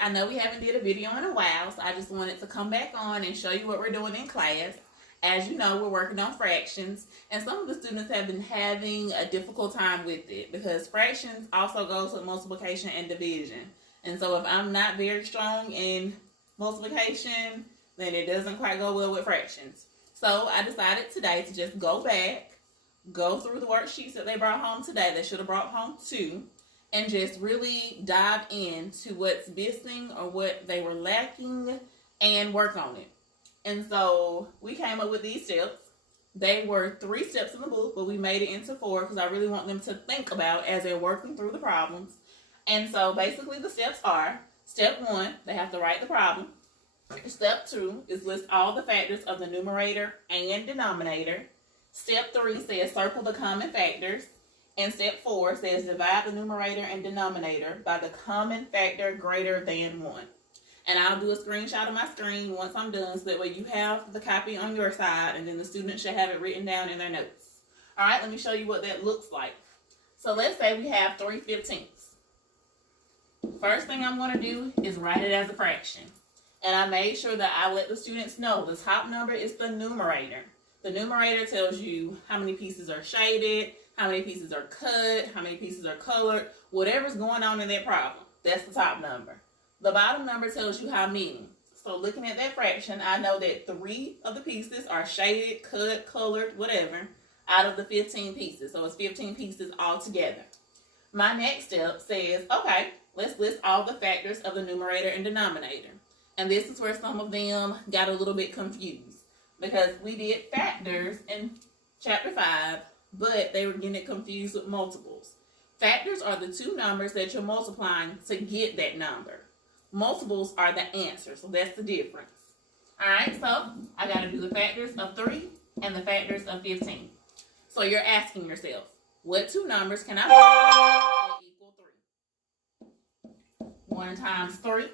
I know we haven't did a video in a while, so I just wanted to come back on and show you what we're doing in class. As you know, we're working on fractions, and some of the students have been having a difficult time with it because fractions also goes with multiplication and division. And so if I'm not very strong in multiplication, then it doesn't quite go well with fractions. So I decided today to just go back, go through the worksheets that they brought home today. They should have brought home two, and just really dive into what's missing or what they were lacking and work on it. And so we came up with these steps. They were 3 steps in the book, but we made it into 4 because I really want them to think about as they're working through the problems. And so basically the steps are, step 1, they have to write the problem. Step 2 is list all the factors of the numerator and denominator. Step 3 says circle the common factors. And step 4 says divide the numerator and denominator by the common factor greater than 1. And I'll do a screenshot of my screen once I'm done, so that way you have the copy on your side, and then the students should have it written down in their notes. All right, let me show you what that looks like. So let's say we have 3/15. First thing I'm going to do is write it as a fraction. And I made sure that I let the students know the top number is the numerator. The numerator tells you how many pieces are shaded, how many pieces are cut, how many pieces are colored, whatever's going on in that problem. That's the top number. The bottom number tells you how many. So looking at that fraction, I know that 3 of the pieces are shaded, cut, colored, whatever, out of the 15 pieces. So it's 15 pieces altogether. My next step says, okay, let's list all the factors of the numerator and denominator. And this is where some of them got a little bit confused, because we did factors in chapter 5, but they were getting it confused with multiples. Factors are the 2 numbers that you're multiplying to get that number. Multiples are the answer, so that's the difference. Alright, so I got to do the factors of 3 and the factors of 15. So you're asking yourself, what 2 numbers can I find that equal 3? 1 times 3,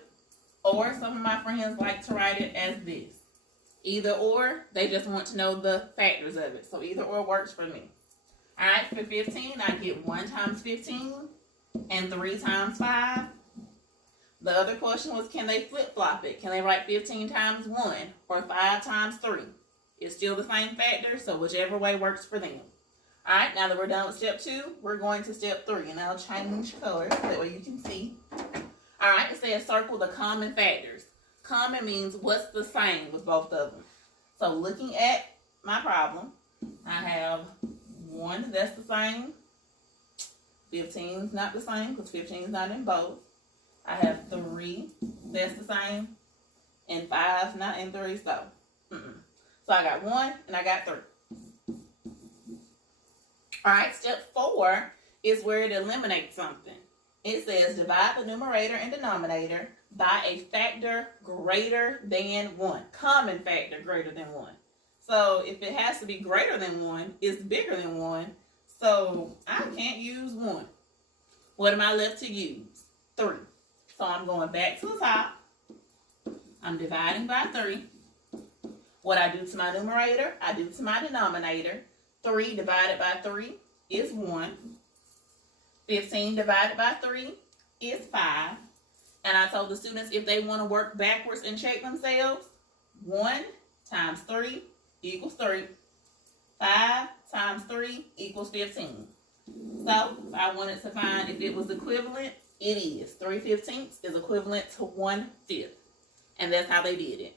or some of my friends like to write it as this. Either or, they just want to know the factors of it, so either or works for me. Alright, for 15, I get 1 times 15 and 3 times 5. The other question was, can they flip-flop it? Can they write 15 times 1 or 5 times 3? It's still the same factor, so whichever way works for them. Alright, now that we're done with step 2, we're going to step 3. And I'll change colors so that way you can see. Alright, it says circle the common factors. Common means what's the same with both of them. So looking at my problem, I have 1 that's the same. 15 is not the same because 15 is not in both. I have 3 that's the same, and 5 not in 3, so So I got 1 and I got 3. Alright, step 4 is where it eliminates something. It says divide the numerator and denominator by a factor greater than 1. Common factor greater than 1. So if it has to be greater than 1, it's bigger than 1. So I can't use 1. What am I left to use? 3. So I'm going back to the top. I'm dividing by 3. What I do to my numerator, I do to my denominator. 3 divided by 3 is 1. 15 divided by 3 is 5. And I told the students if they want to work backwards and check themselves, 1 times 3 equals 3. 5 times 3 equals 15. So if I wanted to find if it was equivalent, it is. 3/15 is equivalent to 1/5. And that's how they did it.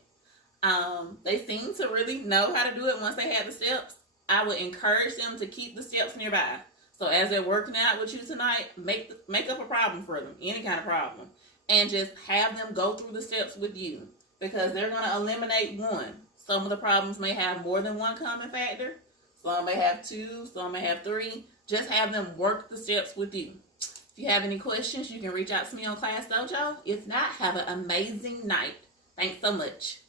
They seem to really know how to do it once they had the steps. I would encourage them to keep the steps nearby. So as they're working out with you tonight, make up a problem for them, any kind of problem. And just have them go through the steps with you. Because they're going to eliminate 1. Some of the problems may have more than 1 common factor. Some may have 2, some may have 3. Just have them work the steps with you. If you have any questions, you can reach out to me on Class Dojo. If not, have an amazing night. Thanks so much.